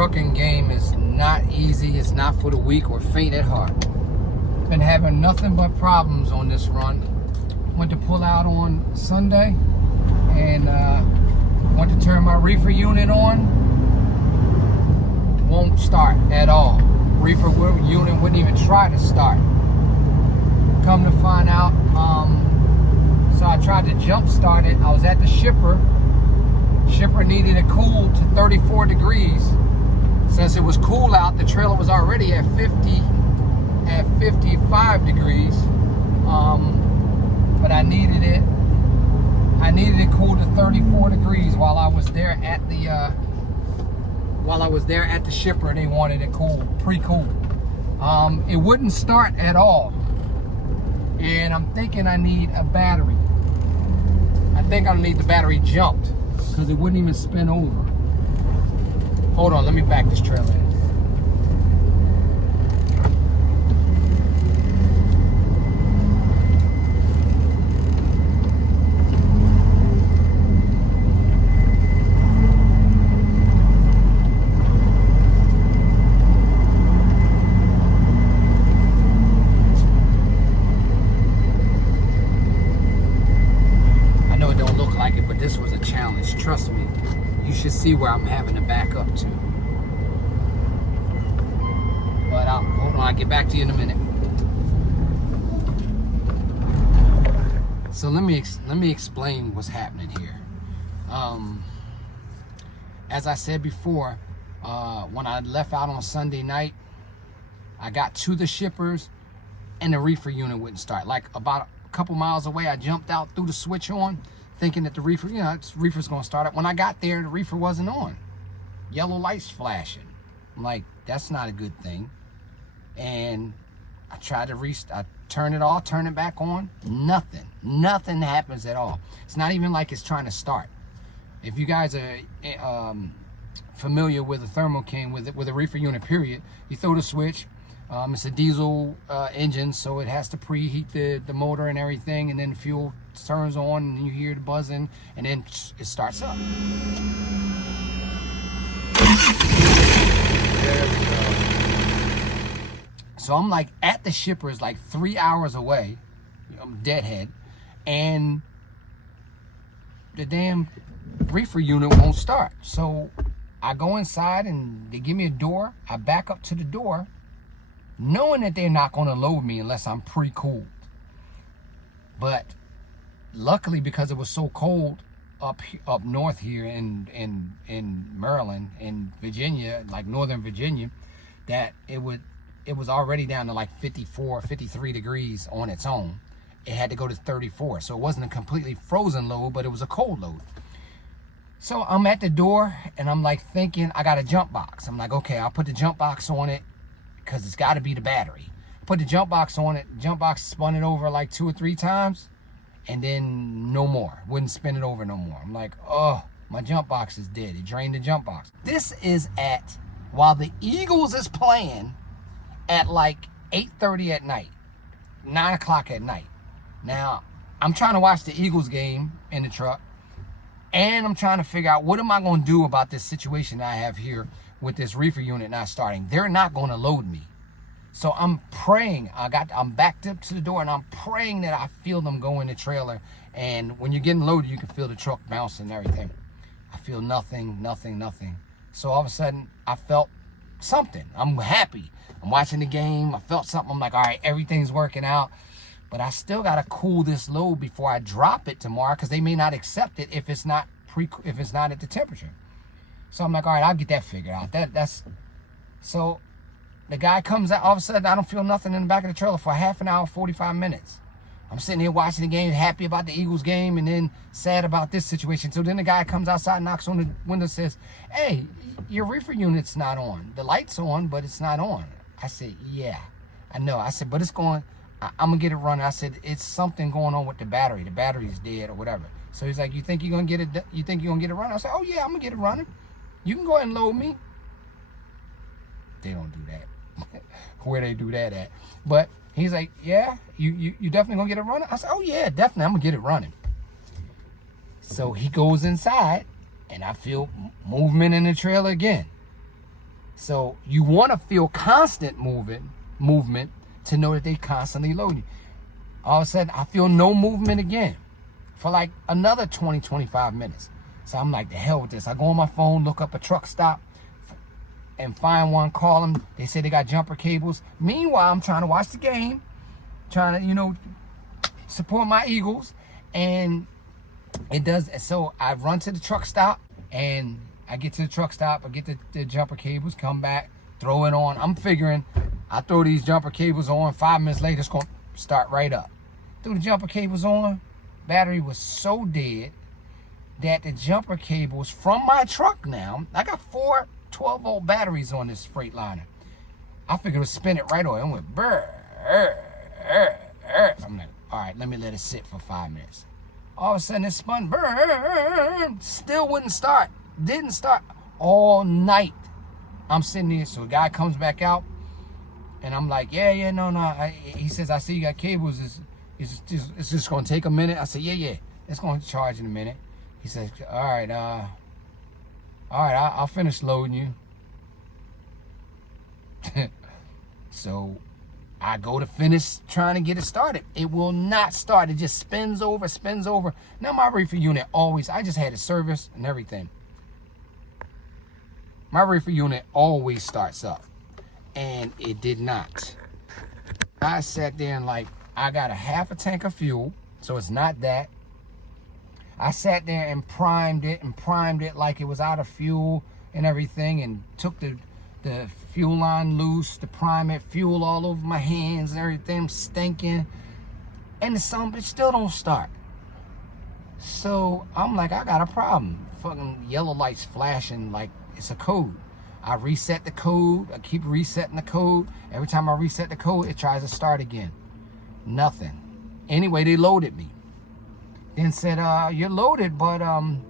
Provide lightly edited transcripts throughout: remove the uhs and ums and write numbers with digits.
trucking game is not easy. It's not for the weak or faint at heart. Been having nothing but problems on this run. Went to pull out on Sunday and went to turn my reefer unit on. Won't start at all. Reefer unit wouldn't even try to start. Come to find out, so I tried to jump start it. I was at the shipper. Shipper needed it cooled to 34 degrees. Since it was cool out, the trailer was already at 55 degrees. But I needed it cooled to 34 degrees while I was there at the shipper. They wanted it cool, pre-cooled. It wouldn't start at all. And I'm thinking I need a battery. I think I need the battery jumped because it wouldn't even spin over. Hold on, let me back this trailer in. This was a challenge, trust me. You should see where I'm having to back up to. But hold on, I'll get back to you in a minute. So let me explain what's happening here. As I said before, when I left out on Sunday night, I got to the shippers and the reefer unit wouldn't start. Like about a couple miles away, I jumped out, threw the switch on, thinking that the reefer, reefer's gonna start up. When I got there, the reefer wasn't on. Yellow lights flashing. I'm like, that's not a good thing. And I tried to I turn it off, turn it back on. Nothing happens at all. It's not even like it's trying to start. If you guys are familiar with a Thermo King, with a reefer unit, period, you throw the switch. It's a diesel engine, so it has to preheat the motor and everything, and then fuel turns on and you hear the buzzing, and then it starts up. There we go. So I'm like at the shippers, like 3 hours away. I'm deadhead, and the damn reefer unit won't start. So I go inside and they give me a door. I back up to the door, knowing that they're not going to load me unless I'm pre-cooled. But luckily, because it was so cold up north here in Maryland, in Virginia, like Northern Virginia, that it was already down to like 54, 53 degrees on its own. It had to go to 34. So it wasn't a completely frozen load, but it was a cold load. So I'm at the door and I'm like thinking, I got a jump box. I'm like, okay, I'll put the jump box on it, because it's got to be the battery. Put the jump box on it. Jump box spun it over like 2 or 3 times, and then no more. Wouldn't spin it over no more. I'm like, oh, my jump box is dead. It drained the jump box. This is while the Eagles is playing at like 8:30 at night, 9 o'clock at night. Now, I'm trying to watch the Eagles game in the truck, and I'm trying to figure out what am I going to do about this situation I have here with this reefer unit not starting. They're not going to load me. So I'm praying. I'm backed up to the door and I'm praying that I feel them go in the trailer. And when you're getting loaded, you can feel the truck bouncing and everything. I feel nothing. So all of a sudden I felt something. I'm happy. I'm watching the game. I felt something. I'm like, all right, everything's working out. But I still got to cool this load before I drop it tomorrow, because they may not accept it if it's not at the temperature. So I'm like, all right, I'll get that figured out. So the guy comes out. All of a sudden, I don't feel nothing in the back of the trailer for half an hour, 45 minutes. I'm sitting here watching the game, happy about the Eagles game, and then sad about this situation. So then the guy comes outside, knocks on the window, says, hey, your reefer unit's not on. The light's on, but it's not on. I said, yeah, I know. I said, but it's going, I'm going to get it running. I said, it's something going on with the battery. The battery's dead or whatever. So he's like, you think you're going to get it? You think you're going to get it running? I said, oh, yeah, I'm going to get it running. You can go ahead and load me. They don't do that. Where they do that at. But he's like, yeah, you definitely gonna get it running? I said, oh yeah, definitely, I'm gonna get it running. So he goes inside and I feel movement in the trailer again. So you want to feel constant movement to know that they constantly loading you. All of a sudden, I feel no movement again for like another 20, 25 minutes. So I'm like, the hell with this. I go on my phone, look up a truck stop, and find one, call them. They say they got jumper cables. Meanwhile, I'm trying to watch the game, trying to, you know, support my Eagles. And it does. So I run to the truck stop, and I get to the truck stop. I get the jumper cables, come back, throw it on. I'm figuring I throw these jumper cables on. 5 minutes later, it's going to start right up. Threw the jumper cables on. Battery was so dead that the jumper cables from my truck now, I got 4 12-volt batteries on this Freightliner. I figured it would spin it right away. I went, brr. I'm like, all right, let me let it sit for 5 minutes. All of a sudden, it spun, brr, still wouldn't start. Didn't start all night. I'm sitting there, so the guy comes back out, and I'm like, yeah, no. He says, I see you got cables. It's just going to take a minute. I said, yeah, it's going to charge in a minute. He says, all right, I'll finish loading you. So I go to finish trying to get it started. It will not start. It just spins over. Now my reefer unit always, I just had it serviced and everything. My reefer unit always starts up, and it did not. I sat there and like, I got a half a tank of fuel, so it's not that. I sat there and primed it like it was out of fuel and everything, and took the fuel line loose to prime it, fuel all over my hands and everything, stinking, and the son bitch still don't start. So I'm like, I got a problem. Fucking yellow lights flashing like it's a code. I reset the code. I keep resetting the code. Every time I reset the code, it tries to start again. Nothing. Anyway, they loaded me. Then said, you're loaded, but I'm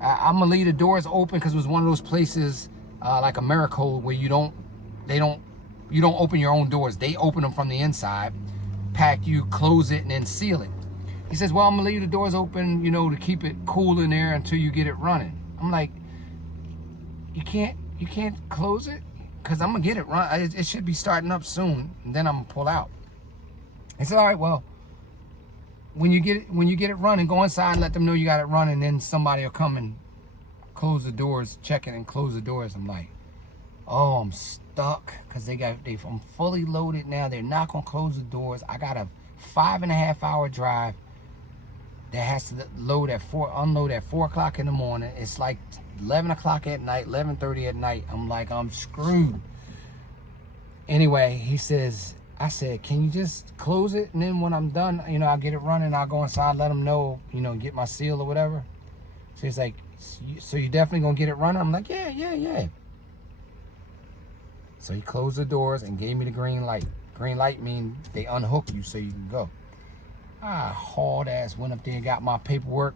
gonna leave the doors open, because it was one of those places like Americold where you don't open your own doors. They open them from the inside, pack you, close it, and then seal it. He says, well, I'm gonna leave the doors open, you know, to keep it cool in there until you get it running. I'm like, you can't close it, because I'm gonna get it run. It should be starting up soon, and then I'm gonna pull out. He said, all right, well, when you get it running, go inside and let them know you got it running. Then somebody will come and close the doors, check it and close the doors. I'm like, oh, I'm stuck, because I'm fully loaded now. They're not gonna close the doors. I got a 5.5 hour drive that has to unload at 4 o'clock in the morning. It's like 11 o'clock at night, 11:30 at night. I'm like, I'm screwed. Anyway, he says, I said, can you just close it, and then when I'm done, you know, I'll get it running, I'll go inside, let them know, you know, get my seal or whatever. So he's like, so you definitely gonna get it running? I'm like, yeah. So he closed the doors and gave me the green light. Green light means they unhook you so you can go. I hauled ass, went up there and got my paperwork,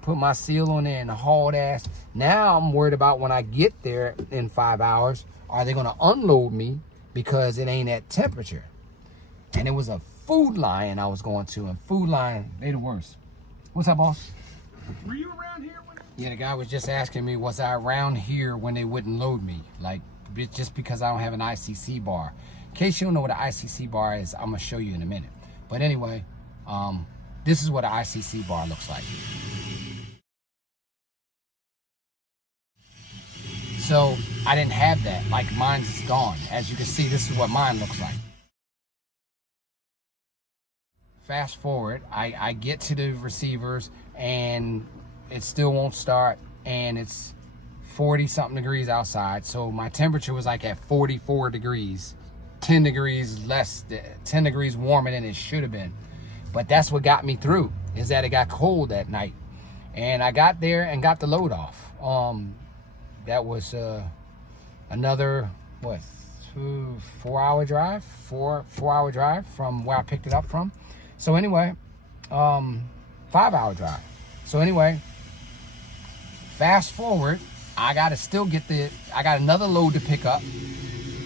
put my seal on there, and hauled ass. Now I'm worried about when I get there in 5 hours, are they gonna unload me, because it ain't at temperature. And it was a Food Lion I was going to, and Food Lion, they the worst. What's up, boss? Were you around here when? Yeah, the guy was just asking me, was I around here when they wouldn't load me? Like, just because I don't have an ICC bar. In case you don't know what an ICC bar is, I'm gonna show you in a minute. But anyway, this is what an ICC bar looks like. So I didn't have that. Like, mine's gone. As you can see, this is what mine looks like. Fast forward, I get to the receivers, and it still won't start, and it's 40 something degrees outside. So my temperature was like at 44 degrees, 10 degrees less, 10 degrees warmer than it should have been. But that's what got me through, is that it got cold that night. And I got there and got the load off. That was another, what, 4 hour drive from where I picked it up from. So anyway, 5 hour drive. So anyway, fast forward, I gotta I got another load to pick up,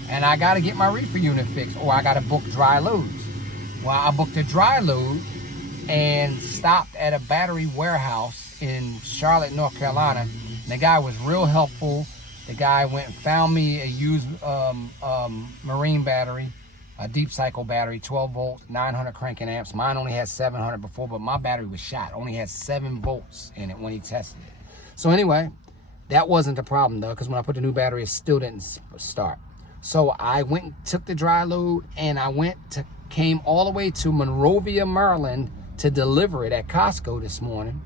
and I gotta get my reefer unit fixed, or I gotta book dry loads. Well, I booked a dry load and stopped at a battery warehouse in Charlotte, North Carolina. And the guy was real helpful. The guy went and found me a used marine battery, a deep cycle battery, 12 volts, 900 cranking amps. Mine only had 700 before, but my battery was shot. Only had 7 volts in it when he tested it. So anyway, that wasn't the problem though, because when I put the new battery, it still didn't start. So I went and took the dry load, and I came all the way to Monrovia, Maryland to deliver it at Costco this morning.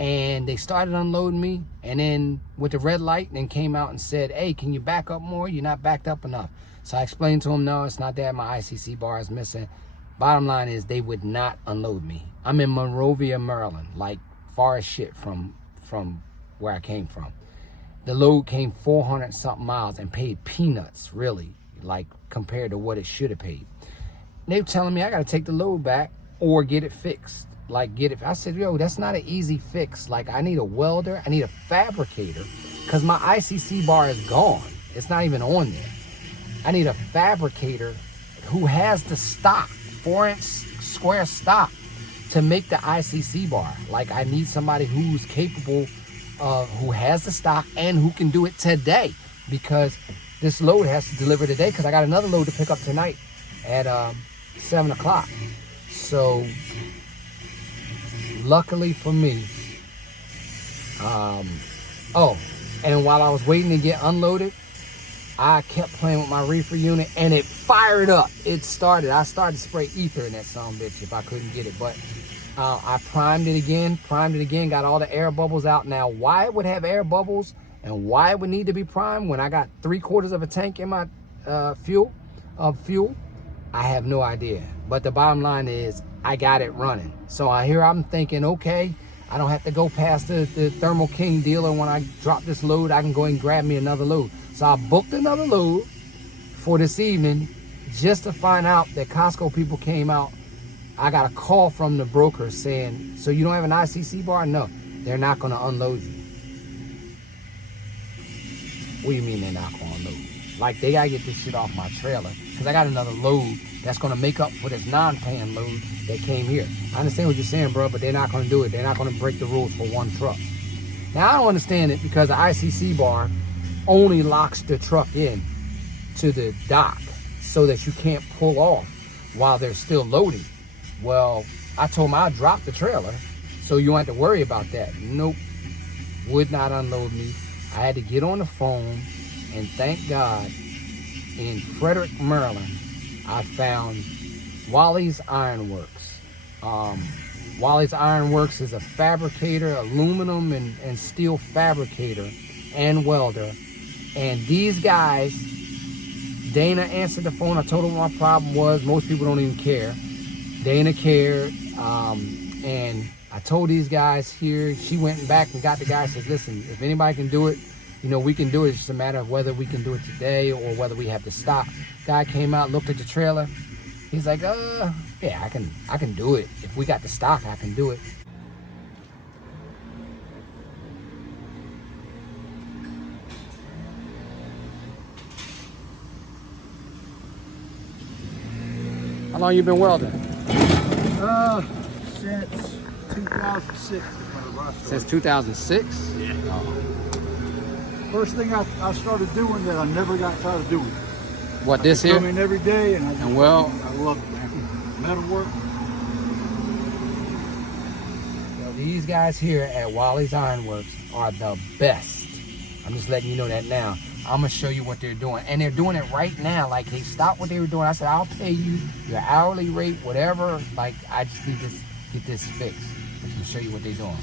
And they started unloading me, and then with the red light, and then came out and said, hey, can you back up more? You're not backed up enough. So I explained to them, no, it's not that. My ICC bar is missing. Bottom line is they would not unload me. I'm in Monrovia, Maryland, like far as shit from where I came from. The load came 400 something miles and paid peanuts, really, like compared to what it should have paid. They were telling me I got to take the load back or get it fixed. Like I said, yo, that's not an easy fix. Like I need a welder, I need a fabricator, because my ICC bar is gone. It's not even on there. I need a fabricator who has the stock, 4-inch square stock, to make the ICC bar. Like I need somebody who's capable of, who has the stock and who can do it today, because this load has to deliver today, because I got another load to pick up tonight at 7 o'clock. So luckily for me, oh, and while I was waiting to get unloaded, I kept playing with my reefer unit, and it fired up. It started. I started to spray ether in that son of a bitch if I couldn't get it, but I primed it again, got all the air bubbles out. Now, why it would have air bubbles and why it would need to be primed when I got 3/4 of a tank in my fuel, I have no idea. But the bottom line is I got it running. So I'm thinking, okay, I don't have to go past the Thermo King dealer. When I drop this load, I can go and grab me another load. So I booked another load for this evening, just to find out that Costco people came out. I got a call from the broker saying, so you don't have an ICC bar? No, they're not going to unload you. What do you mean they're not going to unload you? Like, they got to get this shit off my trailer, because I got another load that's going to make up for this non-paying load that came here. I understand what you're saying, bro, but they're not going to do it. They're not going to break the rules for one truck. Now, I don't understand it, because the ICC bar only locks the truck in to the dock so that you can't pull off while they're still loading. Well, I told them I'd drop the trailer, so you don't have to worry about that. Nope, would not unload me. I had to get on the phone, and thank God, in Frederick, Maryland, I found Wally's Ironworks. Wally's Ironworks is a fabricator, aluminum and steel fabricator and welder. And these guys, Dana answered the phone. I told him what my problem was. Most people don't even care. Dana cared. And I told these guys here, she went back and got the guy, says, listen, if anybody can do it, you know, we can do it. It's just a matter of whether we can do it today or whether we have to stop. Guy came out, looked at the trailer. He's like, yeah, I can do it. If we got the stock, I can do it. How long you been welding? Since 2006. Since 2006? Yeah. Oh. First thing I started doing that I never got tired of doing. What, this I here? come in every day and I love it, man. Metal work. So these guys here at Wally's Ironworks are the best. I'm just letting you know that now. I'm gonna show you what they're doing, and they're doing it right now. Like, they stopped what they were doing. I said, I'll pay you your hourly rate, whatever. Like, I just need to get this fixed. I'm gonna show you what they're doing.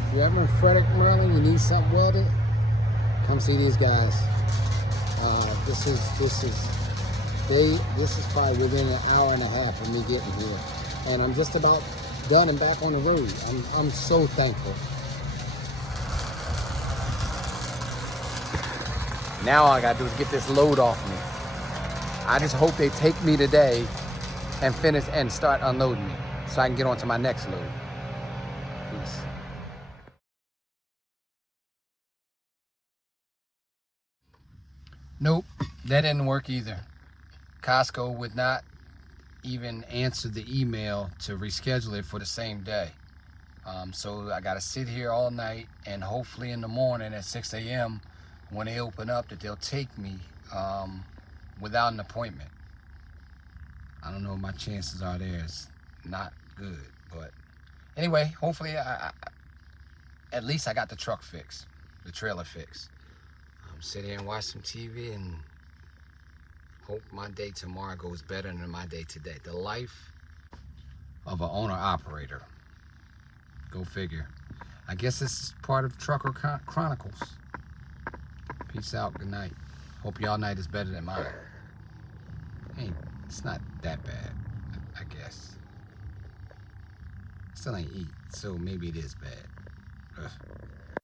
If you're ever in Frederick, Maryland, you need something welded, come see these guys. This is probably within an hour and a half of me getting here, and I'm just about done and back on the road. I'm so thankful. Now all I gotta do is get this load off me. I just hope they take me today and finish and start unloading me so I can get on to my next load. Peace. Nope, that didn't work either. Costco would not even answer the email to reschedule it for the same day. So I gotta sit here all night, and hopefully in the morning at 6 a.m. when they open up that they'll take me without an appointment. I don't know what my chances are there. It's not good, but anyway, hopefully at least I got the truck fixed, the trailer fixed. Sit here and watch some TV and hope my day tomorrow goes better than my day today. The life of an owner-operator. Go figure. I guess this is part of Trucker Chronicles. Peace out. Good night. Hope y'all night is better than mine. Hey, it's not that bad, I guess. Still ain't eat, so maybe it is bad. Ugh.